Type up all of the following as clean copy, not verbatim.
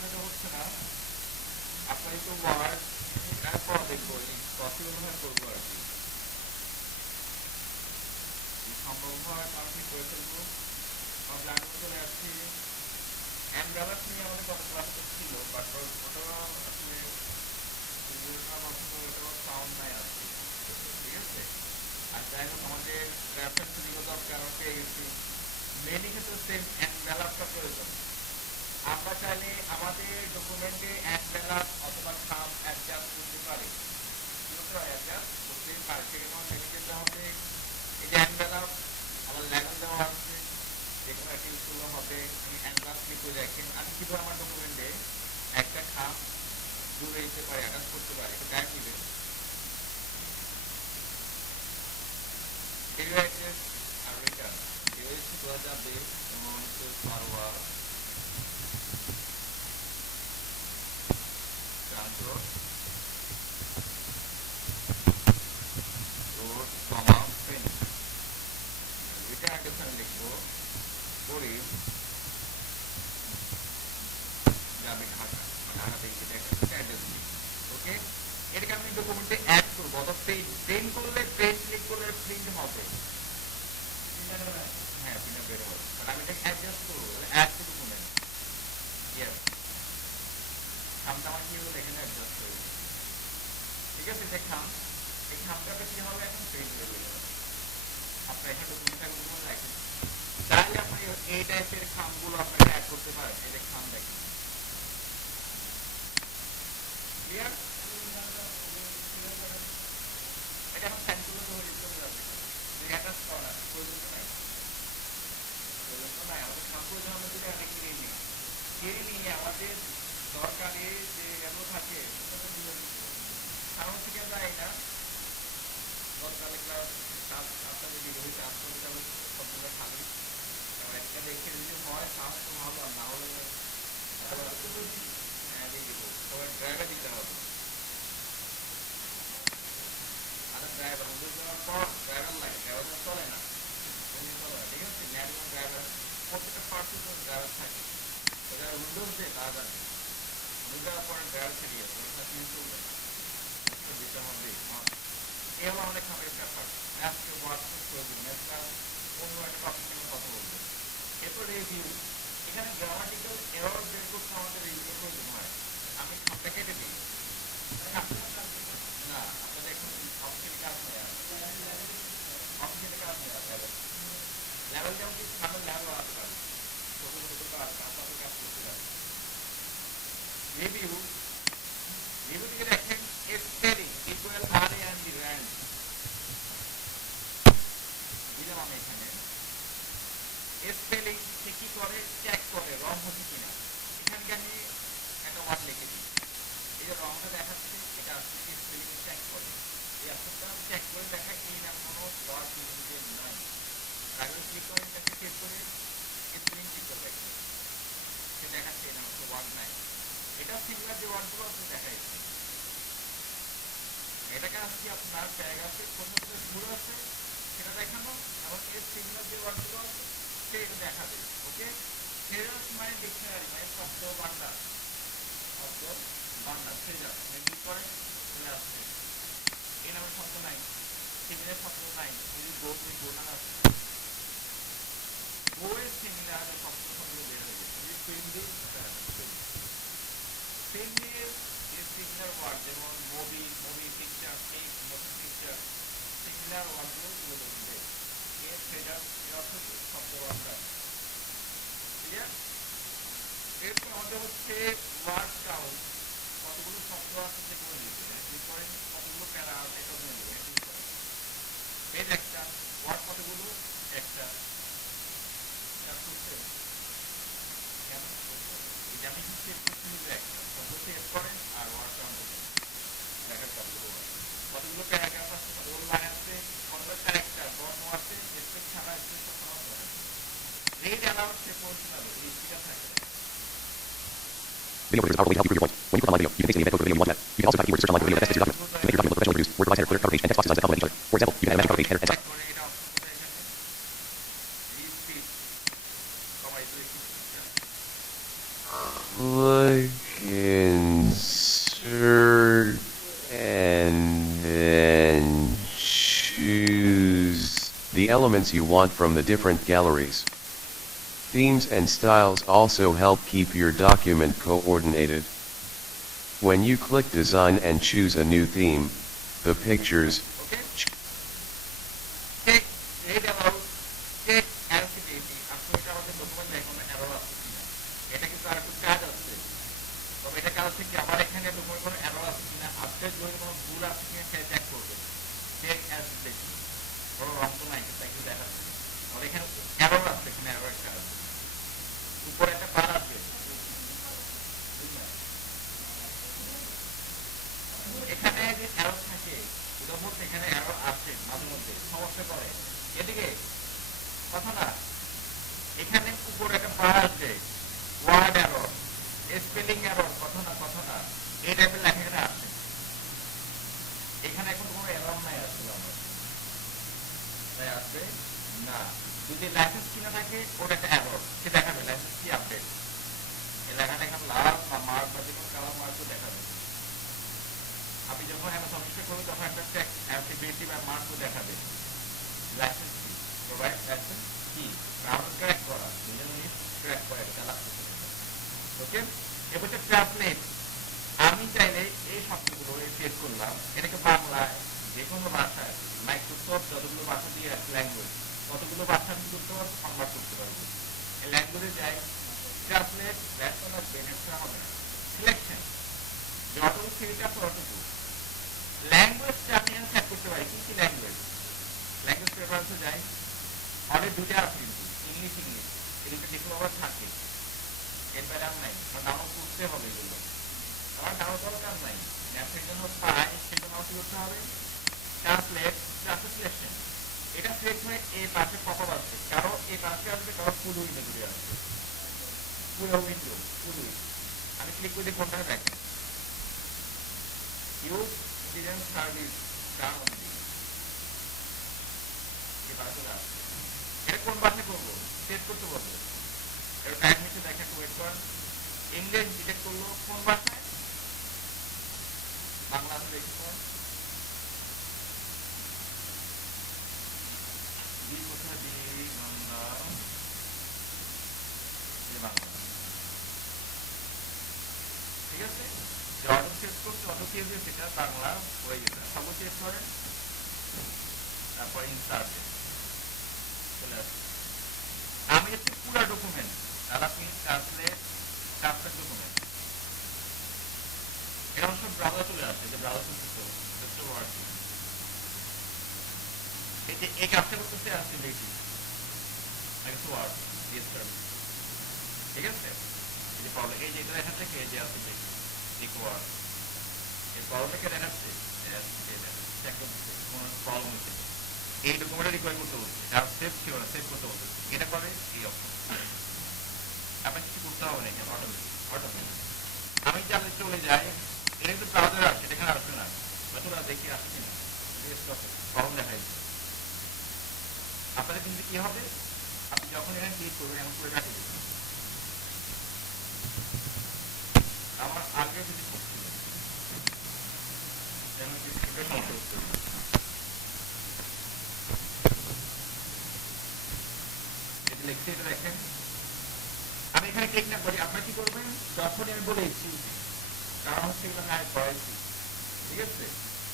আসলে তো হচ্ছে না। আপনার একটু ওয়ার্ড তারপর দেখবো পসিবল হয় করবো আর কি, সম্ভব হয় কারণ ঠিক করে ফেলবো। আমার প্ল্যান চলে আসছি। অ্যান্ড্রালাস নিয়ে আমাদের কত ক্লাসে ছিল, বাট ওটা আসলে সাউন্ড নাই আসছে, ঠিক আছে। আর যাই হোক আমাদের রেফারেন্স দিকে দরকার আমরা পেয়ে গেছি। মেনলি ক্ষেত্রে সেম অ্যান্ড্রালাসটা প্রয়োজন। আমরা চাইলে আমাদের ডকুমেন্টে অ্যান্ড্রালাস অথবা খাম অ্যাডজাস্ট করতে পারি, অ্যাডজাস্ট করতে পারি। সেখানে আমার মেনে যেতে হবে এই যে অ্যান্ড্রালাস আমার লেভেল দেওয়া আছে, যে কোনো একটা ইউজ করলে হবে। আমি অ্যান্ড্রালাস ক্লিক করে দেখেন আমি কীভাবে আমার ডকুমেন্টে একটা খাম জুড়ে দিতে পারি, অ্যাটাচ করতে পারি। এটা টাইম নেবে। ডিভাইসেস আর রিটার্ন ডিভাইস দেওয়া যাবে, যেমন হচ্ছে সার্ভার কন্ট্রোল রোড কমা প্রিন্ট। রিটার্ন অ্যাড্রেস আমি লিখবো করি যাবে ঢাকা, ঢাকা থেকে এটা একটা অ্যাড্রেস দিই। ওকে, এটাকে আমি ডকুমেন্টে অ্যাড করবো, অথবা প্রিন্ট করলে প্রিন্ট ক্লিক করলে প্রিন্ট হবে। হ্যাঁ, প্রিন্ট বের হবে, বাট আমি এটাকে অ্যাডজাস্ট করবো, অ্যাড টু ডকুমেন্ট। ইয়েস, খামটা আমার কি হলো এখানে অ্যাডজাস্ট হয়ে গেছে, ঠিক আছে। যে খাম, এই খামটাতে কি হবে এখন প্রিন্ট হয়ে যাবে। আপনার এখানে ডকুমেন্টটা গুলো রাখেন, তাহলে আপনি এই টাইপের খামগুলো আপনাকে অ্যাড করতে পারেন। এই যে খাম দেখেন, ক্লিয়ার। এটা এখন স্যাম্পল হয়ে চলে যাবে, অ্যাটাচ করা প্রয়োজন নাই, প্রয়োজন তো নাই। আমাদের খাম প্রয়োজন আমরা যদি আগে কিনে নিই, কিনে নিয়ে আমাদের দরকারে যে এগুলো থাকে কারণ থেকে যায় না। গতকালে ক্লাস 7টা যে ডিগ্রিতে আসতে হবে সবগুলো খালি, এবার একটা দেখে যদি হয় তাহলে তো ভালো, আর না হলে হ্যাঁ দিয়ে দিব। তবে ড্রাইভার দিতে হবে, আর ড্রাইভার উদ্যোগ দেওয়ার পর ড্রাইভার লাগে, ড্রাইভার চলে না, চলে না, ঠিক আছে। ম্যানুয়াল ড্রাইভার প্রত্যেকটা পার্সেন্ট ড্রাইভার থাকে, তো যারা উইন্ডোজ দেয় তারা জানে। উইন্ডোজ দেওয়ার পরে ড্রাইভার থেকে গেছে ওটা ইউজ করবে না, দিতে হবে। এ হলো অনেক খামের ব্যাপার। ম্যাথকে ওয়ার্ড প্রয়োজন, ম্যাথটা অন্য একটা টপিক নিয়ে কথা বলবো। এরপর রিভিউ, এখানে গ্রামাটিক্যাল এরর বের করতে আমাদের রিভিউ প্রয়োজন হয়। আমি খামটা কেটে দিই না, আপনাদের এখন অফিসিয়াল কাজ হয়ে আছে, অফিসিয়াল কাজ হয়ে আছে। লেভেল যেমন কিছু খামের লেভেল আসতে পারে, ছোট ছোট আপনাদের কাজ করতে পারে। রিভিউ, রিভিউ থেকে দেখেন spelling equal R A and RAND দিলাম আমি এখানে। স্পেলিং সে কি করে, চেক করে রং হচ্ছে কিনা। এখানকে আমি একটা ওয়ার্ড লিখে দিই, এই যে রংটা দেখাচ্ছে এটা আসলে স্পেলিং চেক করে। এই অপশনটা চেক করে দেখায় এই নাম কোনো ওয়ার্ড ইউনিটেড নাই। প্রাইভেট ক্লিক করে এটাকে চেক করে স্পেলিং চেক করে দেখে সে দেখাচ্ছে এই নাম কোনো ওয়ার্ড নাই। এটা সিঙ্গুলার যে ওয়ার্ডগুলো আপনি দেখাইছে, এটাকে আজকে আপনার প্যারাগ্রাফে কোন ভুল আছে সেটা দেখানো, এবং এর সিঙ্গুলার যে ওয়ার্ডগুলো আছে সেটা দেখাবে। ওকে, ফ্রেজার্স মানে ডিকশনারি, মানে শব্দ ভান্ডার, শব্দ ভান্ডার। ফ্রেজার্স ক্লিক করেন চলে আসছে, এই নামের শব্দ নাই, সিমিলার শব্দ নাই। এই যে গোনা আছে, বইয়ের সিমিলার শব্দগুলো বের হয়ে গেছে। এই ফিল্ডে ফিল্ডের যে সিমিলার ওয়ার্ড, যেমন movie, movie picture, cake, motion picture, similar ওয়ার্ডগুলো তুলে ধরবে। এর ফ্রেজার্স এর অর্থ কি শব্দ ভান্ডার। ক্লিয়ার। এরপর আমাদের হচ্ছে ওয়ার্ড কাউন্ট, কতগুলো শব্দ আছে সেগুলো লিখবে। ক্লিক করেন কতগুলো প্যারা আছে এটা নিয়ে নেবে। ক্লিক করেন পেজ একটা, ওয়ার্ড কতগুলো একটা, করছে কেন এটা আমি কি সেভ করতে হবে, একটা শব্দ সেভ করেন আর ওয়ার্ড কাউন্ট করেন, দেখেন কতগুলো কতগুলো প্যারাগ্রাফ আছে, কতগুলো লাইন আছে, কতগুলো ক্যারেক্টার, বর্ণ আছে, স্পেস ছাড়া স্পেস সব আছে। রিড অ্যালাউড সে পড়তে হবে, এই স্পিকার থাকে না। Video editor is a powerful way to help you prove your point. When you click on live video, you can paste the embed code for the video you want to add. You can also type a keyword to search online for video that best fits your document. To make your document look professionally produced, word provides header, footer, cover page, and text boxes designed to complement each other. For example, you can add a magic cover page, header, and style. Why? elements you want from the different galleries. Themes and styles also help keep your document coordinated. When you click Design and choose a new theme, the pictures, Okay? Check read about check LCDC আপনি এটা আমাদের document দেখুন error আছে কিনা এটা কিন্তু আর একটু কাজ আছে তবে এটা কাজ হচ্ছে কি আমার এখানে ডকুমেন্ট কোনো এরর আছে কিনা আপডেট যদি কোনো ভুল আছে কিনা সেটা চেক করবে চেক LCDC কোনো রং তো নাই কিন্তু একটু দেখাচ্ছে আর এখানে এরর আছে এখানে এরর একটা আছে উপরে একটা বার আছে এখানে যে এরর থাকে উদাহরণ এখানে এরর আছে মাঝে মধ্যে সমস্যা করে এদিকে কথা না এখানে উপরে একটা বার আছে ওয়ার্ড এরর স্পেলিং এরর কথা না এই টাইপের লেখা এখানে আছে এখানে এখন কোনো এরর নাই আসলে আমার তাই আছে না যদি লাইসেন্স কিনা থাকে ওটা একটা এরর সে দেখাবে লাইসেন্স কি আপডেট এই লেখাটা এখানে লাল বা মার্ক বা যে কোনো কালার মার্কও দেখাবে আপনি যখন অ্যামাজন অফিসে করবেন তখন একটা চেক অ্যাক্টিভিটি বা মার্কও দেখাবে লাইসেন্স কি প্রোভাইড লাইসেন্স কি রাউন্ড ট্র্যাক করা দুজন ট্র্যাক করে এটা লাগতেছে ওকে এবার হচ্ছে ট্রান্সলেট আমি চাইলে এই শব্দগুলো সেট করলাম এটাকে বাংলায় যে কোনো ভাষায় মাইক্রোসফট যতগুলো ভাষা দিয়ে আছে ল্যাঙ্গুয়েজ ততগুলো ভাষা আমি করতে পারবো কনভার্ট করতে পারবো এই ল্যাঙ্গুয়েজে যাই ট্রান্সলেট ল্যাসন আর বেনেক্সা হবে না সিলেকশন যতটুকু সিলেক্ট আছে ততটুকু ল্যাঙ্গুয়েজটা আমি সেট করতে পারি কি ল্যাঙ্গুয়েজ ল্যাঙ্গুয়েজ প্রেফারেন্সে যাই অনেক দুটো আছে কিন্তু ইংলিশ এই দুটো যেগুলো আবার থাকে এর বাইরে আর নাই আমার ডাউনলোড করতে হবে এগুলো আমার ডাউনলোড করার কাজ নাই ম্যাপের জন্য পাই সেজন্য কি করতে হবে ট্রান্সলেট সিলেকশন এটা সিলেক্ট হয়ে এই পাশে পপ আপ আসছে কারো এই পাশে আসবে কারো ফুল উইন্ডো ঘুরে আসবে ফুল উইন্ডো আমি ক্লিক করে কোনটা দেখেন ইউজ ইন্টেলিজেন্স সার্ভিস ডান অনলি এই পাশে আসছে এটা কোন ভাষায় করবো সেট করতে বলবো এটা টাইম নিচে দেখে একটু ওয়েট করেন ইংলিশ ডিটেক্ট করলো কোন ভাষায় বাংলা দেখি কোন ঠিক আছে যত শেষ করছে অত কি সেটা বাংলা হয়ে গেছে সব শেষ করেন তারপর ইনসার্টে চলে আসছে আমি হচ্ছে পুরো ডকুমেন্ট তাহলে আপনি ট্রান্সলেট ডকুমেন্ট এটা সব ব্রাউজার চলে আসছে যে ব্রাউজার চলছে ওয়ার্ড এই যে এই কাজটা করতেছে আসছে বেশি ওয়ার্ড ঠিক আছে এই যে প্রবলেম এই যে এটা দেখাচ্ছে কে যে আসছে বেশি রিকোয়ার্ড এই প্রবলেমটাকে দেখাচ্ছে কোনো প্রবলেম হচ্ছে এই ডকুমেন্টটা রিকোয়ার করতে বলছে আর সেভ ছিল না সেভ করতে বলছে এটা করে এই অপশন আপনার কিছু করতে হবে না এখানে অটোমেটিক আমি চালে চলে যাই এটা কিন্তু ব্রাউজারে আসছে এটা এখানে আসবে না চলে দেখি আসছে কিনা প্রবলেম দেখা যাচ্ছে আপনাদের কিন্তু কি হবে আপনি যখন এখানে ক্লিক করবেন এমন করে কাটিয়ে দেবেন আমার আগে যদি করছিল লিখছে এটা দেখেন আমি এখানে ক্লিক না করি আপনারা কি করবেন যখনই আমি বলেছি কারণ হচ্ছে এগুলো আমি করাইছি ঠিক আছে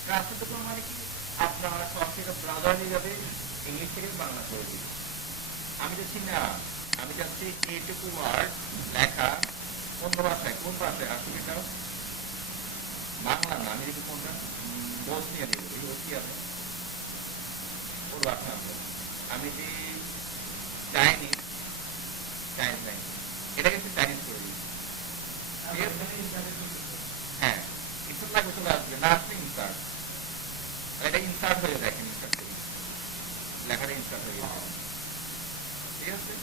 ট্রান্সলেট করুন মানে কি আপনারা সবথেকে ব্রাউজার নিয়ে যাবে ইংলিশ থেকে বাংলা করে দিবে আমি যাচ্ছি না আমি যাচ্ছি এইটুকু ওয়ার্ড লেখা কোন ভাষায় আসলে এটা বাংলা না আমি দেখি কোনটা বসনিয়া দিব এই বসনিয়া ওর ভাষা আমি যে চাইনিজ এটাকে একটু চাইনিজ করে দিই হ্যাঁ ইনসার্ট লাগবে চলে আসবে না আসলে ইনসার্ট এটা ইনসার্ট হয়ে দেখেন ইনসার্ট করি লেখাটা ইনসার্ট হয়ে গেছে ঠিক আছে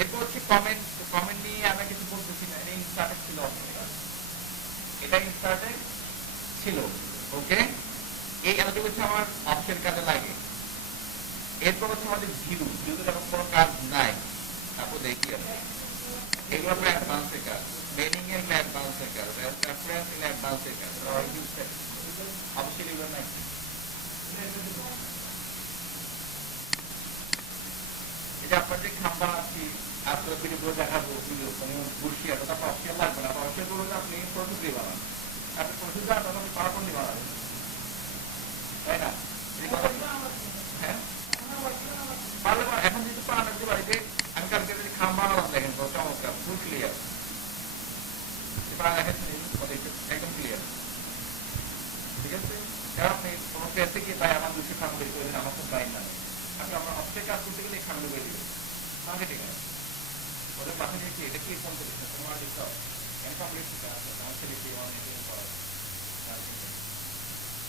এরপর হচ্ছে কমেন্ট নিয়ে আমরা কিছু বলতেছি না এটা ইনসার্টে ছিল এটা ইনসার্টে ছিল ওকে এই এলাকা হচ্ছে আমার অপশন কাজে লাগে এরপর হচ্ছে আমাদের ভিউতে যখন কোনো কাজ নাই তারপর দেখি আমরা এগুলো আমরা অ্যাডভান্সের কাজ মেনিং এর অ্যাডভান্সের কাজ রেফারেন্স এর অ্যাডভান্সের কাজ অবশ্যই এগুলো নাই আপনার যে খাম্বা আছি আসলে ভিডিও দেখাবো ভিডিও মানে বসিয়ে ওটা অপশন লাগবে না, অপশন করলে আপনি প্রসেস দিয়ে বানান, আপনি প্রসেস দিয়ে আপনি পাওয়ার দিয়ে বানাবেন, তাই না? হ্যাঁ পারলে এখন যদি পান একটু বাড়িতে আমি কালকে যদি খাম বানালাম দেখেন চমৎকার ফুল ক্লিয়ার, একদম ক্লিয়ার, ঠিক আছে? কারণ আপনি কোনো পেজে গিয়ে তাই আমার 200 খাম বের করে আমার খুব বাইন না, আপনি আমার অফিসে কাজ করতে গেলে এই খামগুলো বের দিবেন মার্কেটিং এ ওদের পাশে দেখি এটা কি ফোন করিস না তোমার ডিস্টার্ব কমপ্লিট ঠিক আছে আমার ছেলে কি অনেক করা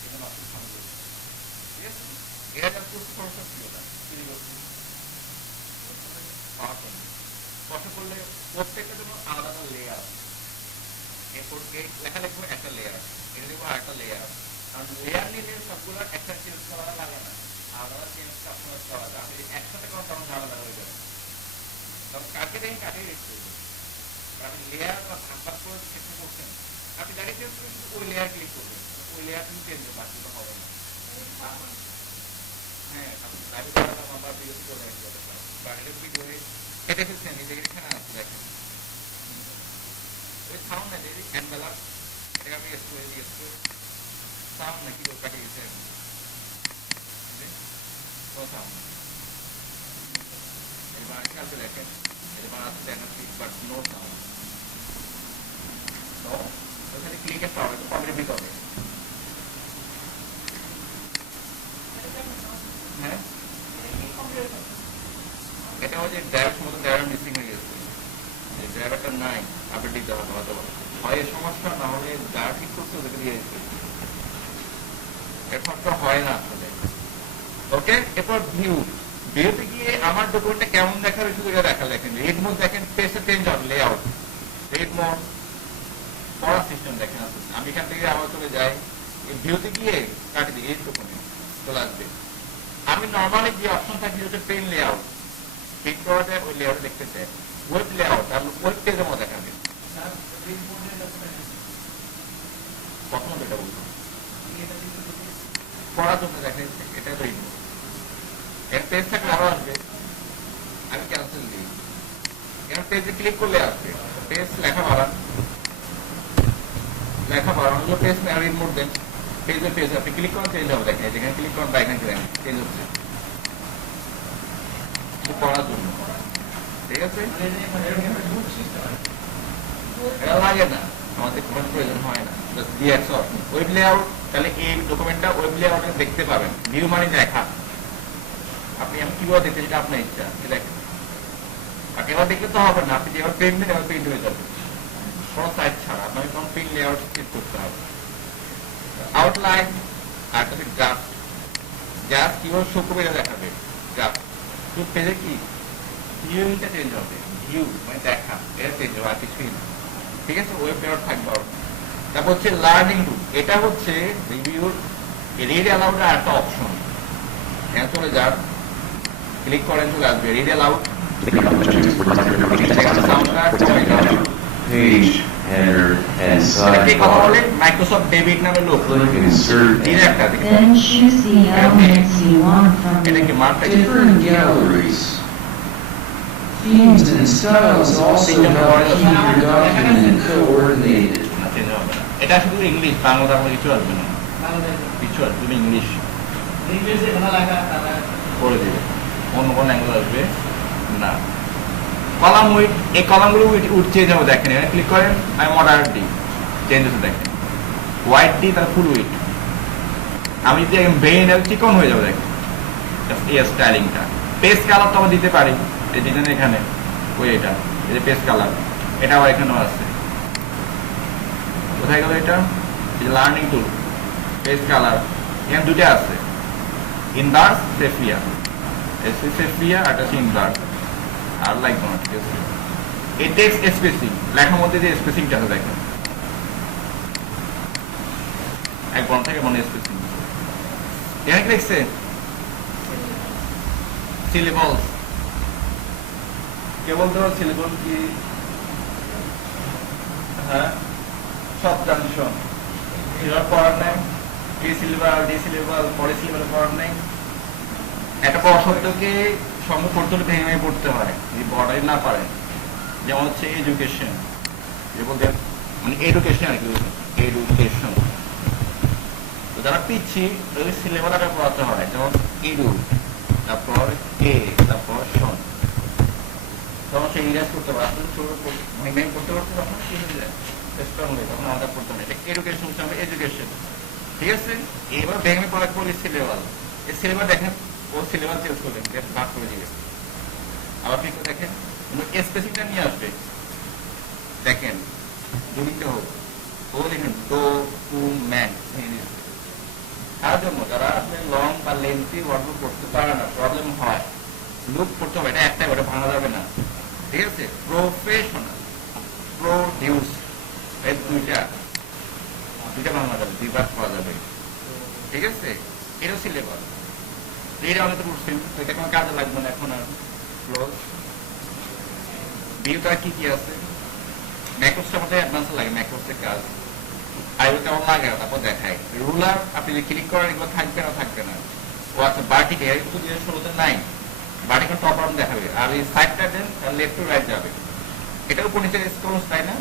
এখানে অফিস খামগুলো ঠিক আছে এরা যা করতে সমস্যা ছিল না কষ্ট করলে প্রত্যেকটা জন্য আলাদা আলাদা লেয়ার, এরপর লেখা লিখবো একটা লেয়ার, এটা লিখবো আরেকটা লেয়ার, কারণ লেয়ার নিলে সবগুলো একটা চেঞ্জ করা লাগে না, আলাদা চেঞ্জ সবসময় করা যায়, আপনি একসাথে করেন তখন ঝামেলা হয়ে যাবে, তখন কাকে দেখেন কাকে রেট করবেন, আপনি লেয়ার বা ভাগ ভাগ করে চেষ্টা করছেন, আপনি যাকে চেঞ্জ করবেন ওই লেয়ার ক্লিক করবেন, ওই লেয়ার কিন্তু চেঞ্জ হবে, বাকিটা হবে না। হ্যাঁ আপনি লাইভে করালাম আমরা বিরতি করে বাইরে ভিডিও এটা ফেলছেন এই যে এখানে আছে দেখেন ওই সাউন্ড না যদি এনভেলপ এটাকে আমি সাউন্ড নাকি কাটিয়ে গেছে সাউন্ড এবার খেয়াল দেখেন এবার আছে দেখেন বাট নো সাউন্ড তো ওখানে ক্লিকের পাওয়ার পাবলিক ভিতরে হ্যাঁ এটা হচ্ছে ড্রাইভার মতো ড্রাইভার মিসিং হয়ে গেছে, ড্রাইভারটা নাই আপডেট দিতে হবে হয়তো হয় সমস্যা, না হলে ড্রাইভার ঠিক করতে ওদেরকে দিয়ে দিতে এরপরটা হয় না আসলে। ওকে এরপর ভিউ, ভিউতে গিয়ে আমার ডকুমেন্টটা কেমন দেখার শুধু দেখা দেখেন রেড মোড দেখেন পেজে চেঞ্জ হবে লেআউট রেড মোড পড়া সিস্টেম দেখেন আমি এখান থেকে আবার চলে যাই এই ভিউতে গিয়ে কাটি দিই এই ডকুমেন্ট চলে আসবে, আমি নর্মালি যে অপশন থাকি হচ্ছে পেন লেআউট ক্লিক করা যায় ওই লেআউট দেখতে চাই ওয়েব লেআউট আর ওয়েব পেজের মধ্যে দেখাবে প্রথম যেটা বলবো পড়ার জন্য দেখেন এটা রেড মোড এর পেজ থাকলে আরো আসবে, আমি ক্যান্সেল দিই এর পেজে ক্লিক করলে আসবে পেজ লেখা বাড়ান হলো পেজ রেড মোড দেন পেজে পেজ আপনি ক্লিক করেন চেঞ্জ হবে দেখেন যেখানে ক্লিক করেন বা এখানে চেঞ্জ হচ্ছে পড়ার জন্য, ঠিক আছে? এটা লাগে না আমাদের কোনো প্রয়োজন হয় না ওয়েব লেআউট, তাহলে এই ডকুমেন্টটা ওয়েব লেআউটে দেখতে পাবেন, ভিউ মানে দেখা আপনি আমি কিভাবে দেখতে যেটা আপনার ইচ্ছা দেখেন, আপনি এবার দেখলে তো হবে না, আপনি যেভাবে প্রিন্ট দেন এবার প্রিন্ট হয়ে যাবে কোনো সাইজ ছাড়া, আপনাকে কোনো প্রিন্ট লেআউট ক্লিক করতে হবে। আউটলাইন আর একটা গ্রাফ, গ্রাফ কিভাবে শো করবে এটা দেখাবে, গ্রাফ পেজে কি ভিউটা চেঞ্জ হবে, ভিউ মানে দেখা এটা চেঞ্জ হবে আর কিছুই না, ঠিক আছে? ওয়েব লেআউট থাকবে। তারপর হচ্ছে লার্নিং টুল, এটা হচ্ছে রিভিউর রিড অ্যালাউড আর একটা অপশন, এখানে চলে যান ক্লিক করেন চলে আসবে read aloud Page, header, and sidebar. Microsoft David নামে লোক Click insert Then choose the elements you want from এটা কি the মার্কটা different galleries. Themes and styles also help keep your document coordinated. এটা শুধু ইংলিশ, বাংলা আমরা কিছু আসবে না, কিছু আসবে না, ইংলিশ করে দেবে, অন্য কোনো ল্যাঙ্গুয়েজ আসবে না। কলাম উইড, এই কলামগুলো উঠছে যাবো দেখেন, এখানে ক্লিক করেন আমি মডারেট দিই চেঞ্জ হচ্ছে দেখেন, হোয়াইট দিই তার ফুল উইড, আমি যদি ব্রেন চিকন হয়ে যাবো দেখেন এই স্টাইলিংটা। পেজ কালার তো আবার দিতে পারি, এই দিতেন এখানে ওই এটা এই যে পেজ কালার এটা আবার এখানেও আছে, কোথায় গেল এটা? এই যে লার্নিং টুল পেজ কালার এখানে দুটো আছে, ইনভার্স সেফিয়া সেফিয়া আর একটা ইনভার্স আর লাগবে না, ঠিক আছে? এই টেক্সট স্পেসিং লেখার মধ্যে যে স্পেসিংটা আছে দেখেন এক বর্ণ থেকে বর্ণ স্পেসিং, এখানে কি লিখছে সিলেবল, কে বলতে পারো সিলেবল কি? হ্যাঁ সব ট্রানজিশন এবার পড়ার নাই, প্রি সিলেবাল ডি সিলেবাল পরে সিলেবাল পড়ার নাই, একটা পড়া শব্দকে সঙ্গে পড়তে হলে ভেঙে ভেঙে পড়তে হয়, যদি বর্ডারে না পারেন। যেমন হচ্ছে এডুকেশন, যে বলতে মানে এডুকেশন আর কি, এডুকেশন। তো যারা পিচ্ছি ওই সিলেবাসটা পড়াতে হয়, যেমন এডু, তারপর এ, তারপর শন, তখন সে ইংরেজ করতে পারে। আসলে ছোট ভেঙে ভেঙে পড়তে পড়তে তখন কি হয়ে যায়, স্ট্রং হয়ে, তখন আমাদের পড়তে হবে। এটা এডুকেশন হচ্ছে আমাদের এডুকেশন, ঠিক আছে। এবার ভেঙে পড়া করলে সিলেবাস, এই সিলেবাস দেখেন ও সিলেবাস চেঞ্জ করলেন, ভাগ করে দিয়ে গেছে। আবার কি দেখেন স্পেসিংটা নিয়ে আসবে, দেখেন জড়িত হোক ও দেখেন তো টু ম্যান। তার জন্য যারা আসলে লং বা লেন্থি ওয়ার্ডগুলো করতে পারে না, প্রবলেম হয়, লুক করতে হবে, এটা একটাই, ওটা ভাঙা যাবে না, ঠিক আছে। প্রফেশনাল, প্রডিউস, এই দুইটা ভাঙা যাবে, দুই ভাগ করা যাবে, ঠিক আছে। এটা সিলেবাস, এটা আমাদের করছেন, এটা কোনো কাজে লাগবে না এখন আর। ক্লোজ বিল তার কি কি আছে, ম্যাক্রোসটা আমাদের অ্যাডভান্স লাগে, ম্যাক্রোসের কাজ আইও কেমন লাগে তারপর দেখায়। রুলার আপনি যদি ক্লিক করেন এগুলো থাকবে না, থাকবে না। ও আচ্ছা বার্টিকে এর কিন্তু 2016-তে নাই, বার্টিকে টপ আর্ম দেখাবে, আর এই সাইডটা দেন লেফট টু রাইট যাবে। এটার উপর নিচে স্ক্রল তাই না,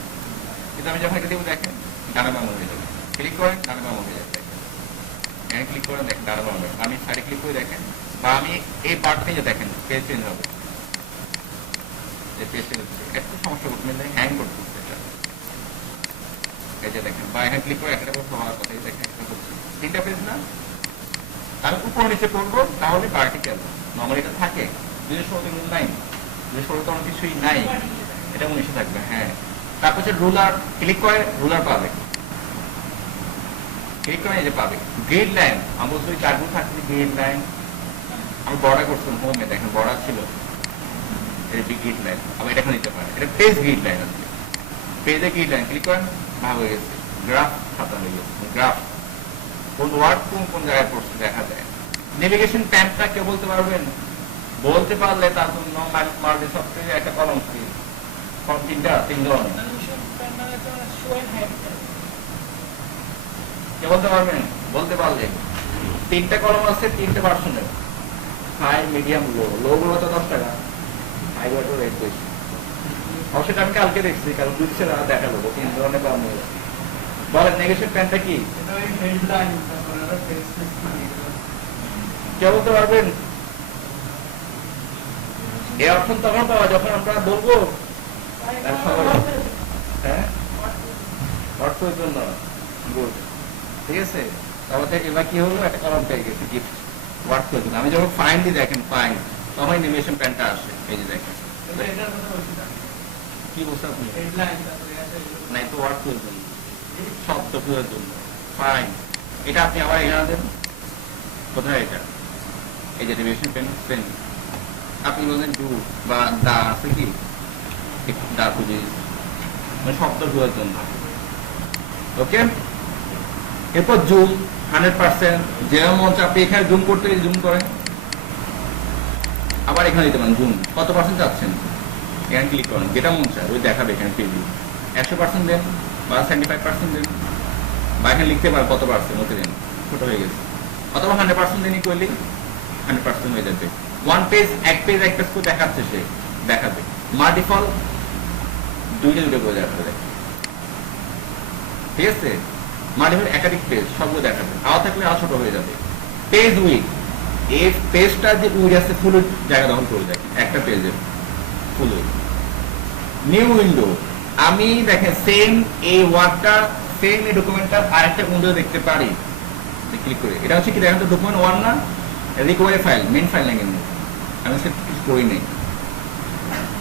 কিন্তু আমি যখন এটা দিব দেখেন ডানা বাম হয়ে যাবে, ক্লিক করেন ডানা বাম হয়ে যাবে, এখানে ক্লিক করেন দেখেন ডানা বাম হবে। আমি সাইডে ক্লিক করে দেখেন, বা আমি এই পার্ট থেকে দেখেন পেজ চেঞ্জ হবে, এই পেজ চেঞ্জ হচ্ছে, একটু সমস্যা করতে হ্যাং করতেছে এটা, এই যে দেখেন, বা এখানে ক্লিক করে একটা করে হওয়ার কথা, এই দেখেন একটা করছে, তিনটা পেজ না, আমি উপর নিচে করবো তাহলে ভার্টিক্যাল। নরমালি এটা থাকে 2016 কিন্তু নাই, 2016 অনেক কিছুই নাই, এটা 19 থাকবে। হ্যাঁ, তারপর হচ্ছে রুলার, ক্লিক করে রুলার পাবে, ক্লিক করে এই যে পাবে। গ্রিড লাইন, আমি বলছি ওই কার্ডগুলো থাকছে গ্রিড লাইন, আমি বর্ডার করছিলাম হোমে, দেখেন বর্ডার ছিল, এটা গ্রিড লাইন, আমি এটা নিতে পারি, এটা পেজ গ্রিড লাইন আছে, পেজে গ্রিড লাইন ক্লিক করেন ভাগ হয়ে গেছে, গ্রাফ খাতা হয়ে গেছে, গ্রাফ কোন ওয়ার্ড কোন জায়গায় পড়ছে দেখা যায়। নেভিগেশন প্যানটা কেউ বলতে পারবেন? বলতে পারলে তার জন্য মাল্টি সফটওয়্যার একটা কলম কি তিন ধরনের, কে বলতে পারবেন? বলতে পারলে তিনটা কলম আছে, তিনটা ভার্সনের, হাই মিডিয়াম লো। লো গুলো তো 10 টাকা, হাই গুলো রেট বেশি। অবশ্যই আমি কালকে দেখছি, কারণ দুধছে না দেখাবো তিন ধরনের কলম হয়ে গেছে। বলেন নেভিগেশন প্যানটা কি? কে বলতে পারবেন? এই অপশন তখন পাওয়া যখন আমরা বলবো হ্যাঁ অর্থের জন্য, গুড, ঠিক আছে। তারপর থেকে এবার কি হলো, একটা কলম পেয়ে গেছে গিফট ওয়ার্ড জন্য। আমি যখন ফাইন দিই দেখেন ফাইন, তখন নেভিগেশন প্যানটা আসে, এই যে দেখেন। কি বলছে আপনি? নাই তো ওয়ার্ড জন্য, শব্দ খুঁজার জন্য ফাইন। এটা আপনি আবার এখানে দেন, কোথায় এটা, এই যে নেভিগেশন পেন, আপনি বলছেন ডু বা দা আছে কি, দা খুঁজে মানে শব্দ খুঁজার জন্য, ওকে। এরপর জুম 100%, যেরকম মঞ্চ আপনি এখানে জুম করতে জুম করেন, আবার এখানে দিতে পারেন জুম কত পার্সেন্ট চাচ্ছেন, এখানে ক্লিক করেন, যেটা মন চায় ওই দেখাবে এখানে প্রিভিউ। 100% দেন বা 75% দেন, বা এখানে লিখতে পারেন কত পার্সেন্ট, ওকে দেন, ছোট হয়ে গেছে। অথবা 100% দেনই করলেই 100% হয়ে যাবে। ওয়ান পেজ এক পেজ করে দেখাচ্ছে, সে দেখাবে। মাল্টিপল দুইটা করে দেখাবে, ঠিক আছে। মাল্টিপল একাধিক পেজ সবগুলো দেখাবে, আওয়া থাকলে আরো ছোট হয়ে যাবে। পেজ উইড, এই পেজটা যে উইড আছে ফুল জায়গা দখল করে দেখেন, একটা পেজের ফুল উইড। নিউ উইন্ডো, আমি দেখেন সেম এই ওয়ার্ডটা, সেম এই ডকুমেন্টটা আরেকটা উইন্ডো দেখতে পারি, ক্লিক করে। এটা হচ্ছে কি দেখেন তো, ডকুমেন্ট 1 না, রিকভারি ফাইল, মেন ফাইল না, কিন্তু আমি সে কিছু করি নেই,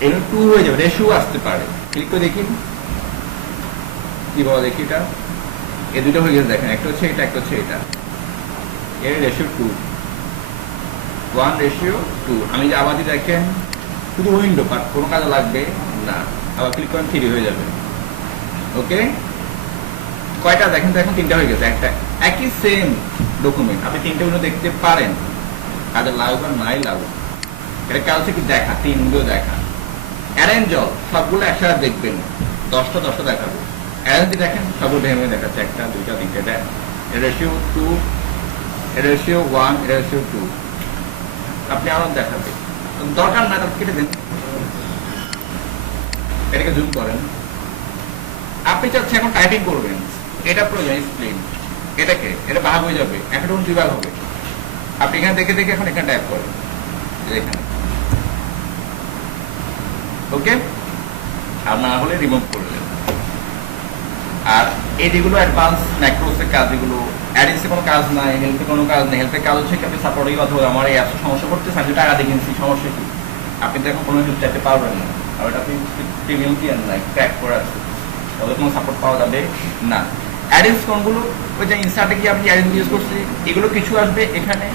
এটা 2 হয়ে যাবে, রেশিও আসতে পারে। ক্লিক করে দেখি কি বলা, দেখি এটা এই দুটো হয়ে গেছে দেখেন, একটা হচ্ছে এটা, একটা হচ্ছে এটা, এর রেশিও 2, 1:2। আমি যে আবার দেখেন শুধু উইন্ডো, বাট কোনো কাজে লাগবে না, আবার ক্লিক করেন 3 হয়ে যাবে, ওকে। কয়টা দেখেন তো, এখন 3টা হয়ে গেছে, একটা একই সেম ডকুমেন্ট আপনি 3টে উইন্ডো দেখতে পারেন, কাজে লাগুক আর নাই লাগুক। এটা কাজ হচ্ছে কি দেখা, 3 উইন্ডো দেখা। অ্যারেঞ্জ অল, সবগুলো একসাথে দেখবেন, 10টা দেখাবো। অ্যারেঞ্জ দেখেন সবগুলো ভেঙে দেখাচ্ছে, 1টা 2টা 3টে দেখ, রেশিও 2, রেশিও 1, রেশিও 2, আপনি আরো দেখাবে। দরকার না তাহলে কেটে দেন, এটাকে জুম করেন। আপনি চাচ্ছেন এখন টাইপিং করবেন, এটা প্রয়োজন স্প্লিন, এটা ভাগ হয়ে যাবে, একটা দুই ভাগ হবে। আপনি এখানে দেখে দেখে এখন এখানে টাইপ করেন, এখানে ওকে, আর না হলে রিমুভ করে দেন। আর এই যেগুলো অ্যাডভান্স ম্যাক্রোসের কাজ, যেগুলো অ্যাডিসে কোনো কাজ নাই, হেল্পে কোনো কাজ নেই, হেল্পের কাজ হচ্ছে কি আপনি সাপোর্টিং অথবা আমার এই অ্যাপসে সমস্যা করতেছে, আমি টাকা দিয়ে কিনছি, সমস্যা কি? আপনি তো এখন কোনো হেল্প চাইতে পারবেন না, আর ওটা আপনি প্রিমিয়াম কি নাই ট্র্যাক করে আছে, তবে কোনো সাপোর্ট পাওয়া যাবে না। অ্যাডিস কোনগুলো? ওই যে ইনসার্টে গিয়ে আপনি অ্যাডিস ইউজ করছি, এগুলো কিছু আসবে এখানে,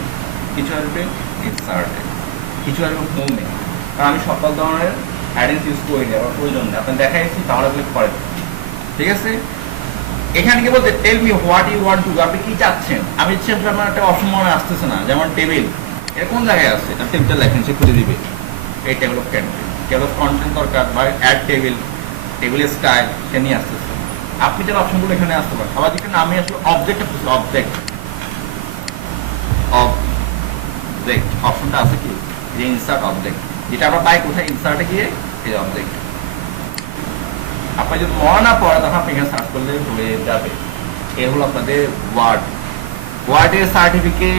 কিছু আসবে ইনসার্টে, কিছু আসবে হোমে। কারণ আমি সকল ধরনের অ্যাডিস ইউজ করি না, আমার প্রয়োজন নেই, আপনি দেখাইছি তাহলে আপনি করেন, ঠিক আছে? এখানে কি বলতে tell me what you want to, আপনি কি চাচ্ছেন? আমি ইচ্ছে আমার একটা অপশন মনে আসতেছে না, যেমন টেবিল, এর কোন জায়গায় আছে? তার টেবিলটা লেখেন, সে খুঁজে দিবে। এই table of content, table of content দরকার, বা অ্যাড টেবিল, টেবিলের স্টাইল, সে নিয়ে আসতেছে। আপনি যে অপশনগুলো এখানে আসতে পারেন। আবার যেখানে আমি আসলে অবজেক্ট অপশনটা আছে কি, যে ইনসার্ট অবজেক্ট, যেটা আমরা পাই কোথায়? ইনসার্টে গিয়ে এই অবজেক্ট। আপনি যদি মনে না পড়ে তখন আপনি এখানে সার্চ করলে হয়ে যাবে। এ হলো আপনাদের ওয়ার্ডের সার্টিফিকেট।